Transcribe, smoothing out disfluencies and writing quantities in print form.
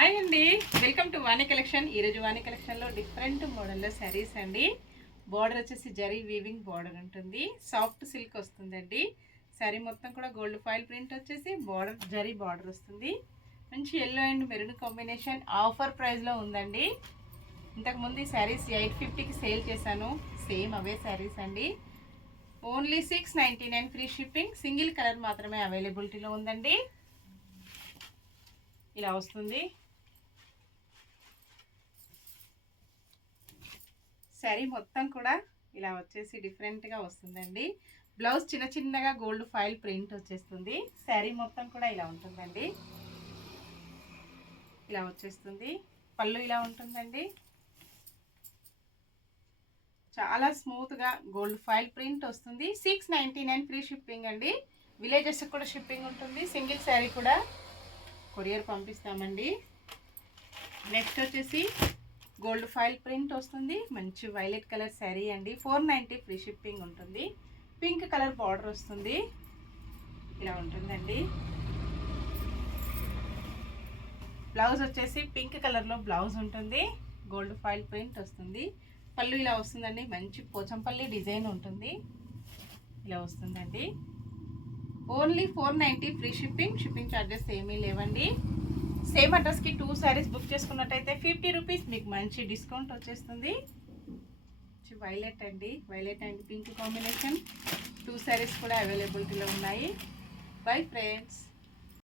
Hi అండి, welcome to Vani collection. ఈరోజు వాణి కలెక్షన్లో డిఫరెంట్ మోడల్లో శారీస్ అండి. బార్డర్ వచ్చేసి జరీ వీవింగ్ బార్డర్ ఉంటుంది, సాఫ్ట్ సిల్క్ వస్తుందండి. శారీ మొత్తం కూడా గోల్డ్ ఫాయిల్ ప్రింట్ వచ్చేసి బార్డర్ జరీ బార్డర్ వస్తుంది. మంచి yellow and maroon combination offer ప్రైస్లో ఉందండి. ఇంతకుముందు ఈ శారీస్ 850కి సేల్ చేశాను, సేమ్ అవే శారీస్ అండి. Only 699 free shipping. Single colour మాత్రమే అవైలబిలిటీలో ఉందండి. ఇలా వస్తుంది శారీ మొత్తం కూడా. ఇలా వచ్చేసి డిఫరెంట్గా వస్తుందండి. బ్లౌజ్ చిన్న చిన్నగా గోల్డ్ ఫాయిల్ ప్రింట్ వచ్చేస్తుంది. శారీ మొత్తం కూడా ఇలా ఉంటుందండి. ఇలా వచ్చేస్తుంది. పళ్ళు ఇలా ఉంటుందండి. చాలా స్మూత్గా గోల్డ్ ఫాయిల్ ప్రింట్ వస్తుంది. 699 ఫ్రీ షిప్పింగ్ అండి. విలేజెస్ కూడా షిప్పింగ్ ఉంటుంది. సింగిల్ శారీ కూడా కొరియర్ పంపిస్తామండి. నెక్స్ట్ వచ్చేసి గోల్డ్ ఫాయిల్ ప్రింట్ వస్తుంది. మంచి వైలెట్ కలర్ శారీ అండి. 490 ఫ్రీ షిప్పింగ్ ఉంటుంది. పింక్ కలర్ బార్డర్ వస్తుంది. ఇలా ఉంటుందండి. బ్లౌజ్ వచ్చేసి పింక్ కలర్లో బ్లౌజ్ ఉంటుంది. గోల్డ్ ఫాయిల్ ప్రింట్ వస్తుంది. పళ్ళు ఇలా వస్తుందండి. మంచి పోచంపల్లి డిజైన్ ఉంటుంది. ఇలా వస్తుందండి. Only 490 free shipping. Shipping charges ఏమీ లేవండి. సేమ్ అడ్రస్కి 2 శారీస్ బుక్ చేసుకున్నట్టయితే 50 రూపీస్ మీకు మంచి డిస్కౌంట్ వచ్చేస్తుంది. వైలెట్ అండి, violet and pink combination. 2 saris కూడా అవైలబిలిటీలో ఉన్నాయి. Bye friends.